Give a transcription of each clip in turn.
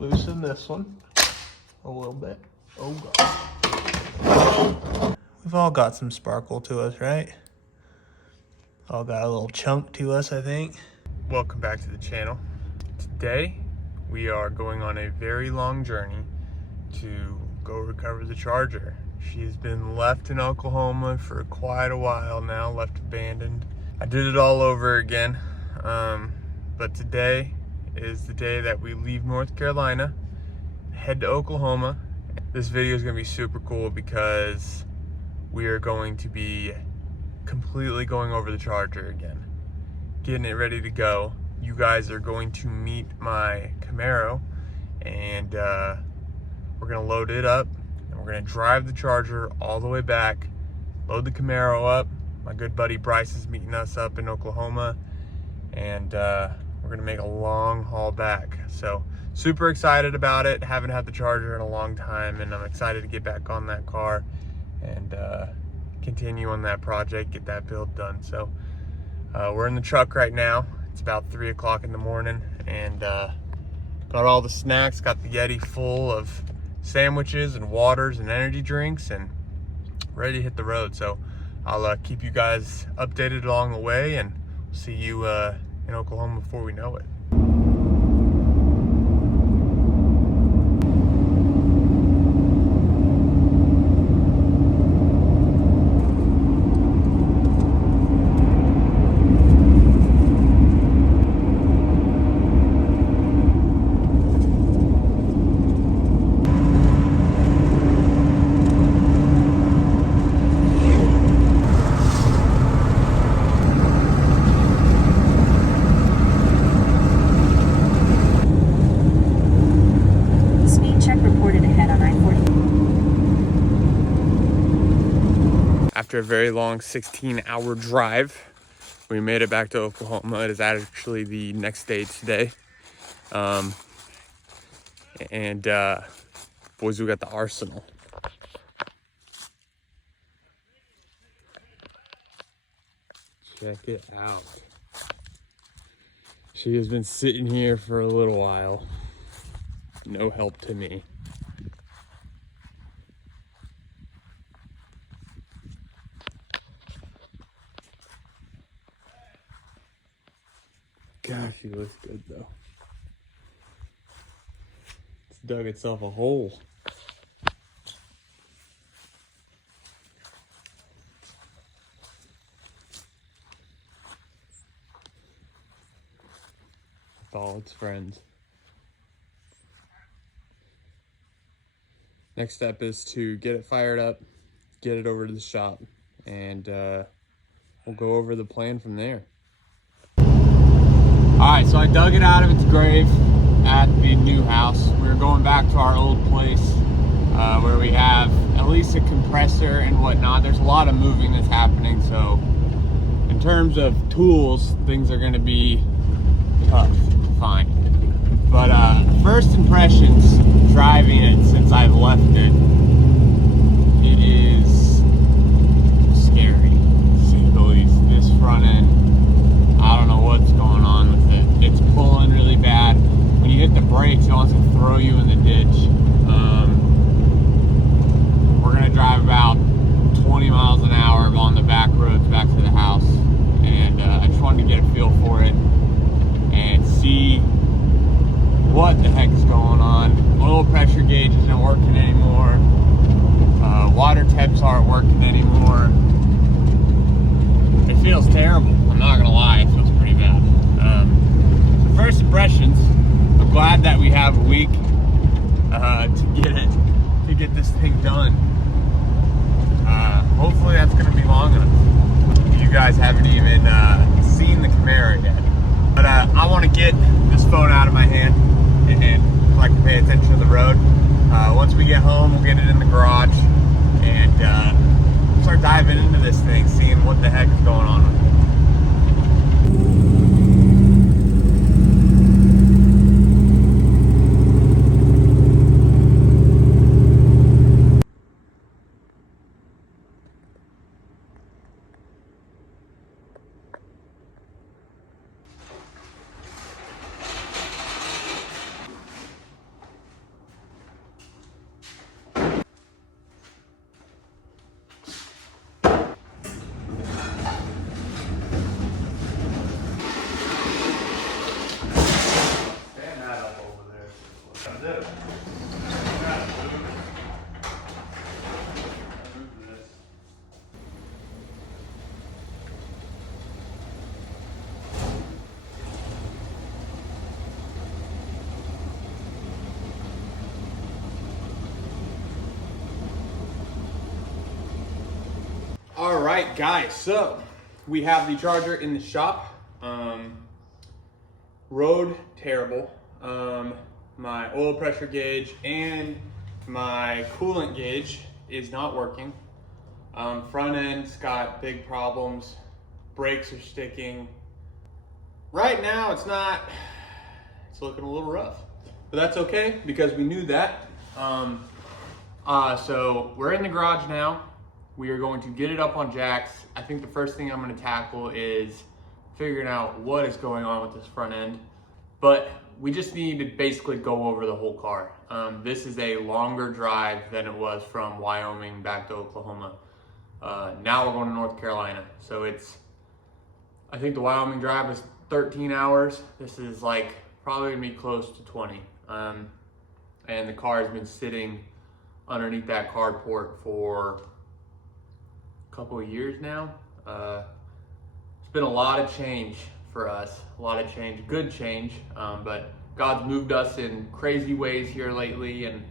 Loosen this one a little bit. Oh God. We've all got some sparkle to us, right? All got a little chunk to us, I think. Welcome back to the channel. Today, we are going on a very long journey to go recover the Charger. She's been left in Oklahoma for quite a while now, left abandoned. I did it all over again, but today is the day that we leave North Carolina, head to Oklahoma. This video is going to be super cool because we are going to be completely going over the Charger again, getting it ready to go. You guys are going to meet my Camaro, and we're going to load it up, and we're going to drive the Charger all the way back, load the Camaro up. My good buddy Bryce is meeting us up in Oklahoma, and we're going to make a long haul back. So super excited about it. Haven't had the Charger in a long time, and I'm excited to get back on that car and continue on that project, get that build done. So we're in the truck right now. It's about 3 o'clock in the morning, and got all the snacks, got the Yeti full of sandwiches and waters and energy drinks, and ready to hit the road. So I'll keep you guys updated along the way, and see you in Oklahoma before we know it. After a very long 16-hour drive, we made it back to Oklahoma. It is actually the next day today. Boys, we got the arsenal. Check it out. She has been sitting here for a little while. No help to me. Gosh, she looks good though. It's dug itself a hole. With all its friends. Next step is to get it fired up, get it over to the shop, and we'll go over the plan from there. Alright, so I dug it out of its grave at the new house. We're going back to our old place where we have at least a compressor and whatnot. There's a lot of moving that's happening, so in terms of tools, things are going to be tough to find. But first impressions driving it since I've left it, it is scary to say the least. This front end, I don't know what's going on with it. It's pulling really bad. When you hit the brakes, it wants to throw you in the ditch. We're gonna drive about 20 miles an hour on the back roads back to the house, and I just wanted to get a feel for it and see what the heck is going on. Oil pressure gauge isn't working anymore. Water temps aren't working anymore. It feels terrible. I'm not gonna lie, it feels pretty bad. So first impressions, I'm glad that we have a week to get this thing done. Hopefully that's gonna be long enough. You guys haven't even seen the Camaro yet. But I wanna get this phone out of my hand and so I can pay attention to the road. Once we get home, we'll get it in the garage and start diving into this thing, seeing what the heck is going on with it. All right, guys, so we have the charger in the shop. Road terrible. My oil pressure gauge and my coolant gauge is not working. Front end's got big problems. Brakes are sticking. Right now it's looking a little rough, but that's okay because we knew that. So we're in the garage now. We are going to get it up on jacks. I think the first thing I'm going to tackle is figuring out what is going on with this front end. But we just need to basically go over the whole car. This is a longer drive than it was from Wyoming back to Oklahoma. Now we're going to North Carolina. So I think the Wyoming drive was 13 hours. This is like probably gonna be close to 20. And the car has been sitting underneath that carport for a couple of years now. It's been a lot of change for us, a lot of change, good change, but God's moved us in crazy ways here lately, and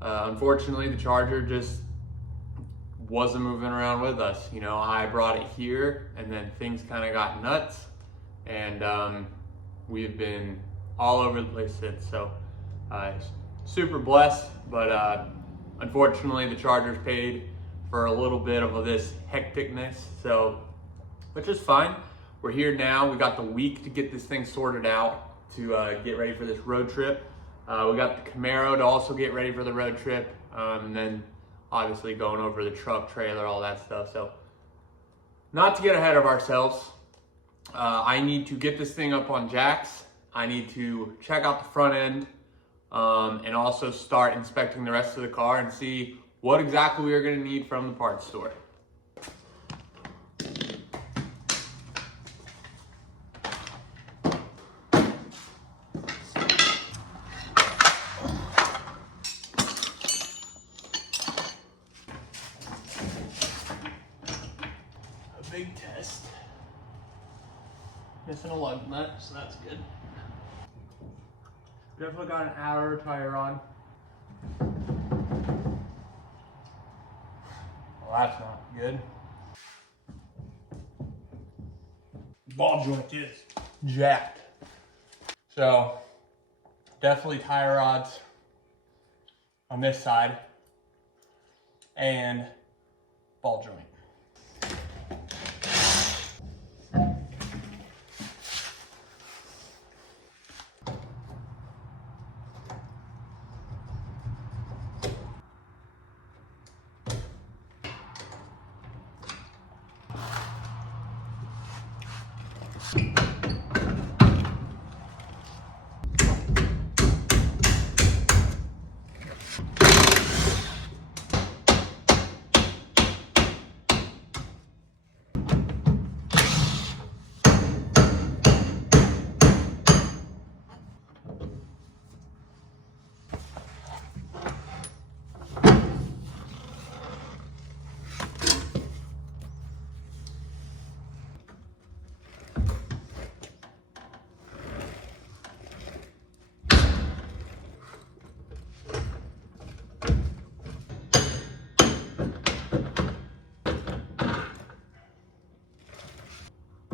unfortunately the Charger just wasn't moving around with us. You know, I brought it here and then things kind of got nuts, and we've been all over the place since. So super blessed, but unfortunately the Charger's paid for a little bit of this hecticness, so, which is fine. We're here now. We got the week to get this thing sorted out to get ready for this road trip. We got the Camaro to also get ready for the road trip, and then obviously going over the truck, trailer, all that stuff. So not to get ahead of ourselves, I need to get this thing up on jacks. I need to check out the front end, and also start inspecting the rest of the car and see what exactly we are going to need from the parts store. A big test. Missing a lug nut, so that's good. Definitely got an outer tire on. Well, that's not good. Ball joint is jacked. So definitely tire rods on this side and ball joint.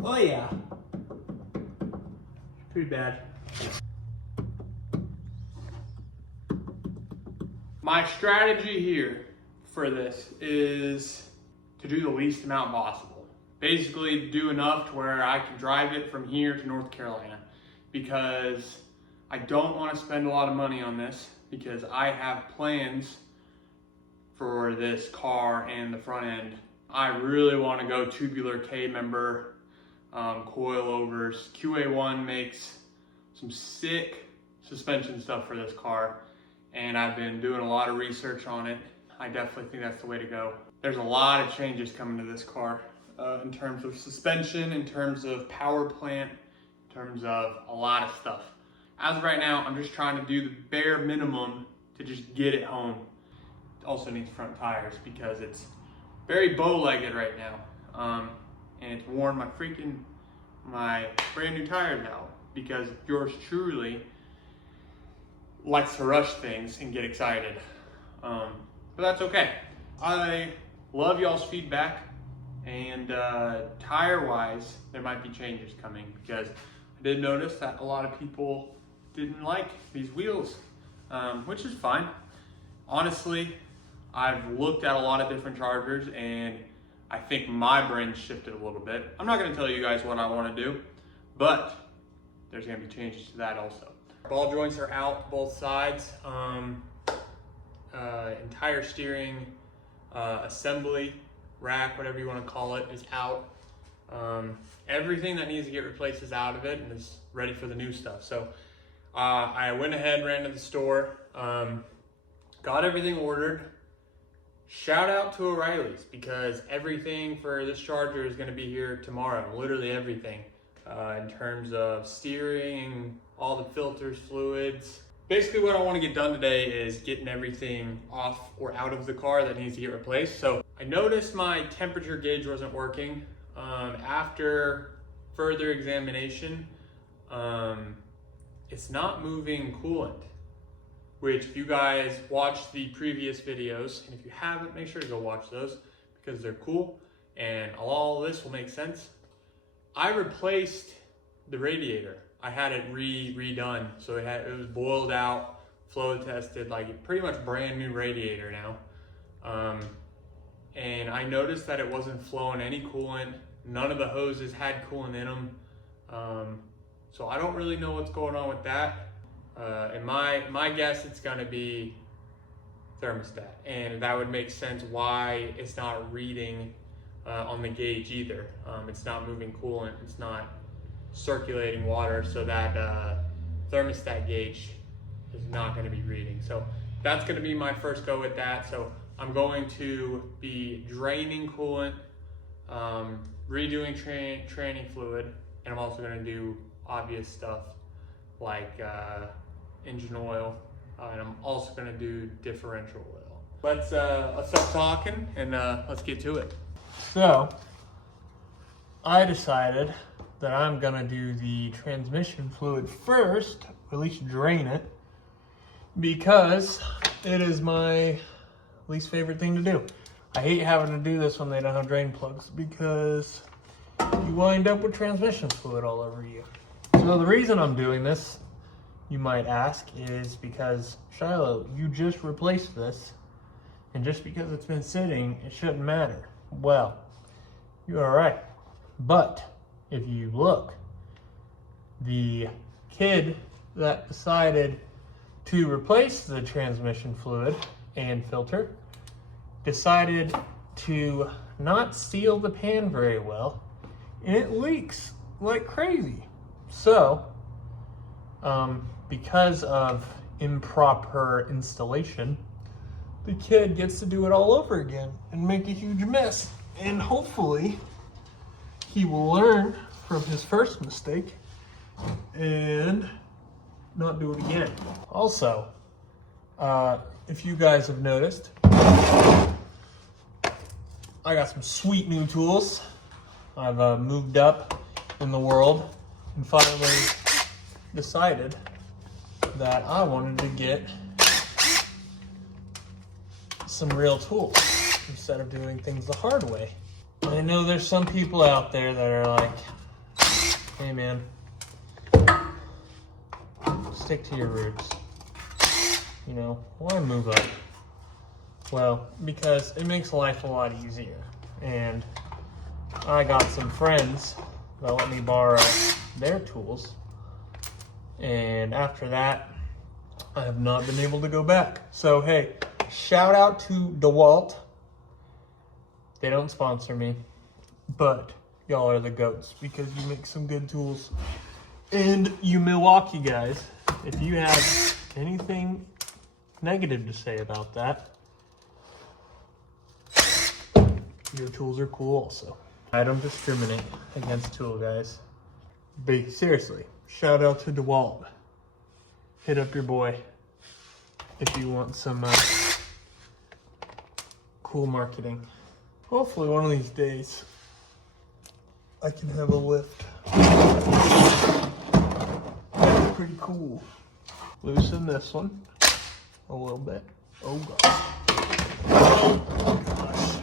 Oh yeah, pretty bad. My strategy here for this is to do the least amount possible. Basically do enough to where I can drive it from here to North Carolina, because I don't want to spend a lot of money on this, because I have plans for this car and the front end. I really want to go tubular K member, coilovers. QA1 makes some sick suspension stuff for this car, and I've been doing a lot of research on it. I definitely think that's the way to go. There's a lot of changes coming to this car, in terms of suspension, in terms of power plant, in terms of a lot of stuff. As of right now, I'm just trying to do the bare minimum to just get it home. It also needs front tires because it's very bow-legged right now. And it's worn my brand new tires out, because yours truly likes to rush things and get excited. But that's okay. I love y'all's feedback. And tire-wise, there might be changes coming, because I did notice that a lot of people didn't like these wheels, which is fine. Honestly, I've looked at a lot of different chargers and I think my brain shifted a little bit. I'm not gonna tell you guys what I wanna do, but there's gonna be changes to that also. Ball joints are out both sides. Entire steering assembly, rack, whatever you wanna call it, is out. Everything that needs to get replaced is out of it and is ready for the new stuff. So I went ahead, ran to the store, got everything ordered. Shout out to O'Reilly's, because everything for this charger is going to be here tomorrow. Literally everything, in terms of steering, all the filters, fluids. Basically what I want to get done today is getting everything off or out of the car that needs to get replaced. So I noticed my temperature gauge wasn't working. After further examination, it's not moving coolant. Which, if you guys watched the previous videos, and if you haven't, make sure to go watch those because they're cool and all this will make sense. I replaced the radiator. I had it redone, so it was boiled out, flow tested, like pretty much brand new radiator now. And I noticed that it wasn't flowing any coolant. None of the hoses had coolant in them. So I don't really know what's going on with that. And my guess, it's gonna be thermostat, and that would make sense why it's not reading on the gauge either. It's not moving coolant, it's not circulating water, so that thermostat gauge is not gonna be reading. So that's gonna be my first go with that. So I'm going to be draining coolant, redoing tranny fluid, and I'm also gonna do obvious stuff like engine oil, and I'm also gonna do differential oil. Let's stop talking and let's get to it. So I decided that I'm gonna do the transmission fluid first, or at least drain it, because it is my least favorite thing to do. I hate having to do this when they don't have drain plugs, because you wind up with transmission fluid all over you. So the reason I'm doing this, you might ask, is because, Shiloh, you just replaced this, and just because it's been sitting, it shouldn't matter. Well, you are right. But if you look, the kid that decided to replace the transmission fluid and filter decided to not seal the pan very well, and it leaks like crazy. So, because of improper installation, the kid gets to do it all over again and make a huge mess. And hopefully he will learn from his first mistake and not do it again. Also, if you guys have noticed, I got some sweet new tools. I've moved up in the world and finally decided that I wanted to get some real tools instead of doing things the hard way. And I know there's some people out there that are like, hey man, stick to your roots. You know, why move up? Well, because it makes life a lot easier. And I got some friends that let me borrow their tools. And after that, I have not been able to go back. So hey, shout out to DeWalt. They don't sponsor me, but y'all are the goats because you make some good tools. And you Milwaukee guys, if you have anything negative to say about that, your tools are cool also. I don't discriminate against tool guys. But seriously, shout out to DeWalt. Hit up your boy if you want some cool marketing. Hopefully one of these days I can have a lift. That's pretty cool. Loosen this one a little bit. Oh gosh. Oh gosh.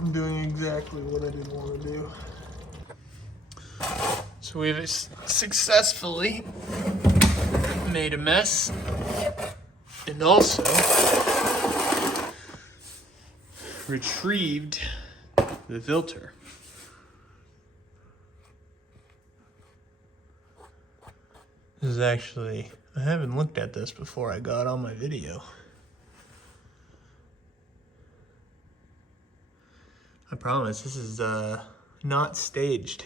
I'm doing exactly what I didn't want to do. So we've successfully made a mess and also retrieved the filter. This is actually, I haven't looked at this before I got on my video. I promise this is not staged.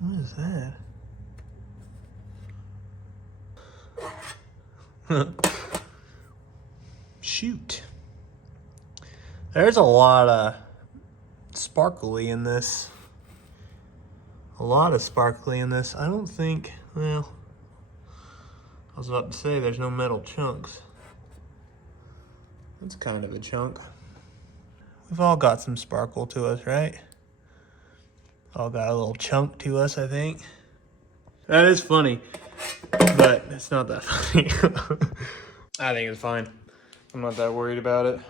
What is that? Shoot. There's a lot of sparkly in this. A lot of sparkly in this. I don't think, well, I was about to say there's no metal chunks. That's kind of a chunk. We've all got some sparkle to us, right? All got a little chunk to us, I think. That is funny, but it's not that funny. I think it's fine. I'm not that worried about it.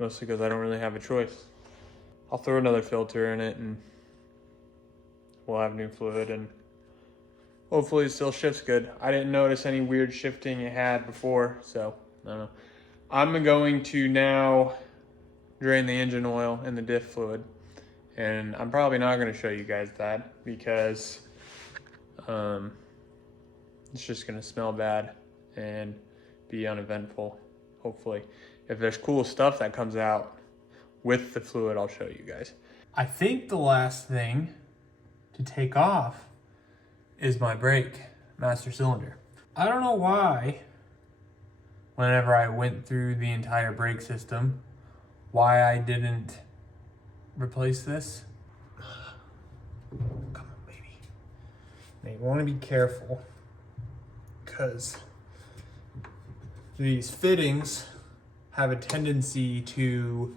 Mostly because I don't really have a choice. I'll throw another filter in it and we'll have new fluid and hopefully it still shifts good. I didn't notice any weird shifting it had before, so I don't know. I'm going to now drain the engine oil and the diff fluid. And I'm probably not going to show you guys that because it's just going to smell bad and be uneventful, hopefully. If there's cool stuff that comes out with the fluid, I'll show you guys. I think the last thing to take off is my brake master cylinder. I don't know why, whenever I went through the entire brake system, why I didn't replace this. Come on, baby. Now you want to be careful because these fittings have a tendency to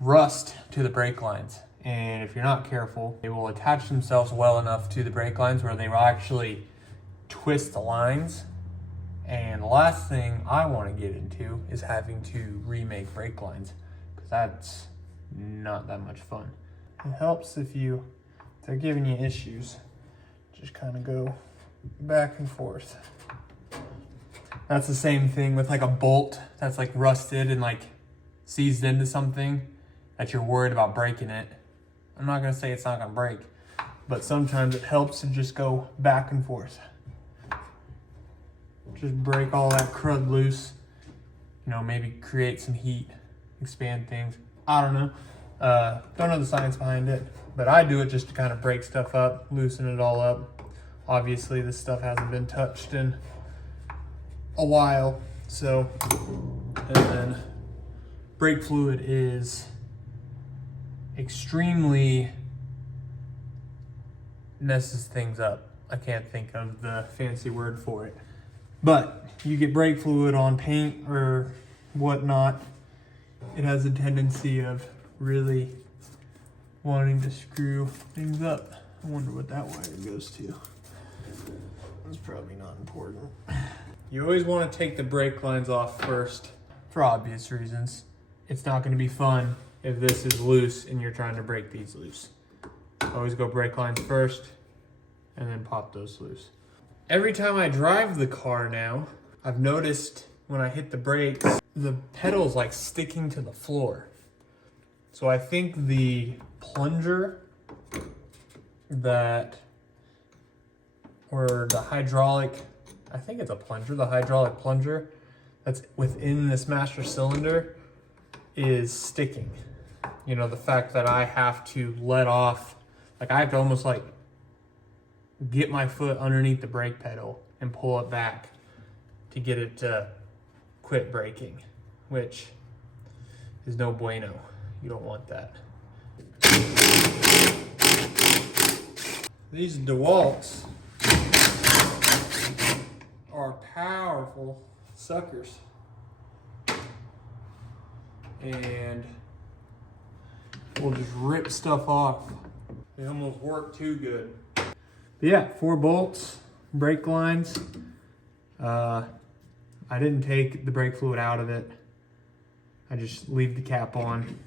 rust to the brake lines. And if you're not careful, they will attach themselves well enough to the brake lines where they will actually twist the lines. And the last thing I want to get into is having to remake brake lines, because that's not that much fun. It helps if they're giving you issues, just kind of go back and forth. That's the same thing with like a bolt that's like rusted and like seized into something that you're worried about breaking it. I'm not gonna say it's not gonna break, but sometimes it helps to just go back and forth. Just break all that crud loose, you know, maybe create some heat, expand things. I don't know. Don't know the science behind it, but I do it just to kind of break stuff up, loosen it all up. Obviously, this stuff hasn't been touched in a while, so. And then brake fluid is extremely messes things up. I can't think of the fancy word for it. But you get brake fluid on paint or whatnot, it has a tendency of really wanting to screw things up. I wonder what that wire goes to. That's probably not important. You always want to take the brake lines off first for obvious reasons. It's not going to be fun if this is loose and you're trying to break these loose. Always go brake lines first and then pop those loose. Every time I drive the car now, I've noticed when I hit the brakes, the pedal's like sticking to the floor. So I think the plunger or the hydraulic, I think it's a plunger, the hydraulic plunger that's within this master cylinder is sticking. You know, the fact that I have to let off, like I have to almost like get my foot underneath the brake pedal and pull it back to get it to quit braking, which is no bueno. You don't want that. These DeWalts are powerful suckers. And will just rip stuff off. They almost work too good. But yeah, 4 bolts, brake lines. I didn't take the brake fluid out of it. I just leave the cap on.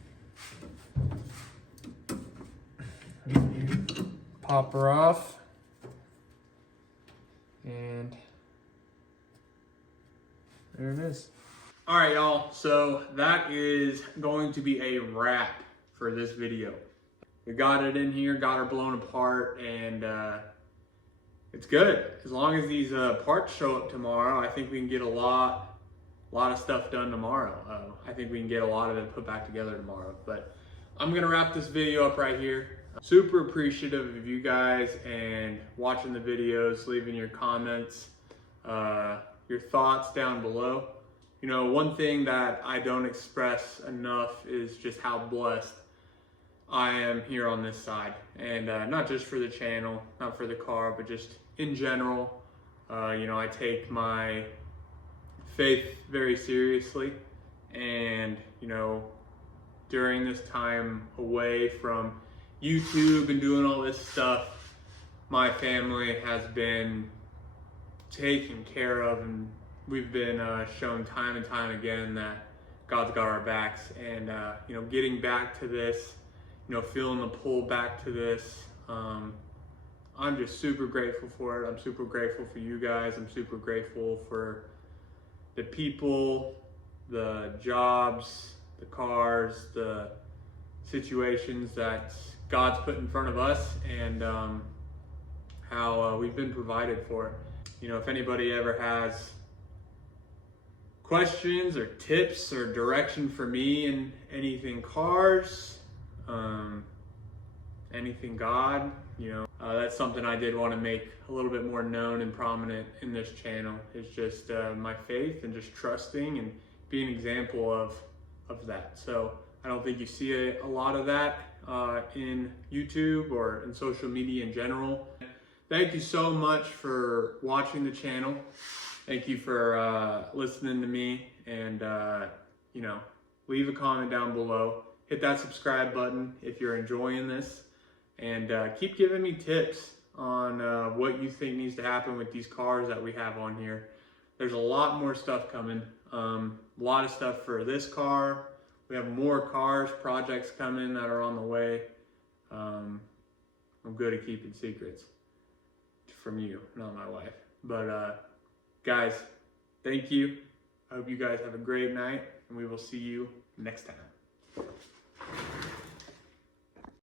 Pop her off. And there it is. All right, y'all. So that is going to be a wrap for this video. We got it in here, got her blown apart, and it's good. As long as these parts show up tomorrow, I think we can get a lot of stuff done tomorrow. I think we can get a lot of it put back together tomorrow. But I'm gonna wrap this video up right here. Super appreciative of you guys and watching the videos, leaving your comments, your thoughts down below. You know, one thing that I don't express enough is just how blessed I am here on this side. And not just for the channel, not for the car, but just in general. You know, I take my faith very seriously. And, you know, during this time away from YouTube and doing all this stuff, my family has been taken care of, and we've been shown time and time again that God's got our backs. And you know, getting back to this, you know, feeling the pull back to this, I'm just super grateful for it. I'm super grateful for you guys. I'm super grateful for the people, the jobs, the cars, the situations that God's put in front of us, and how we've been provided for. You know, if anybody ever has questions or tips or direction for me in anything cars, anything God, you know, that's something I did want to make a little bit more known and prominent in this channel. It's just my faith and just trusting and being an example of that. So I don't think you see a lot of that in YouTube or in social media in general. Thank you so much for watching the channel. Thank you for listening to me, and you know, leave a comment down below. Hit that subscribe button if you're enjoying this, and keep giving me tips on what you think needs to happen with these cars that we have on here. There's a lot more stuff coming. A lot of stuff for this car. We have more cars, projects coming that are on the way. I'm good at keeping secrets from you, not my wife. But guys, thank you. I hope you guys have a great night, and we will see you next time.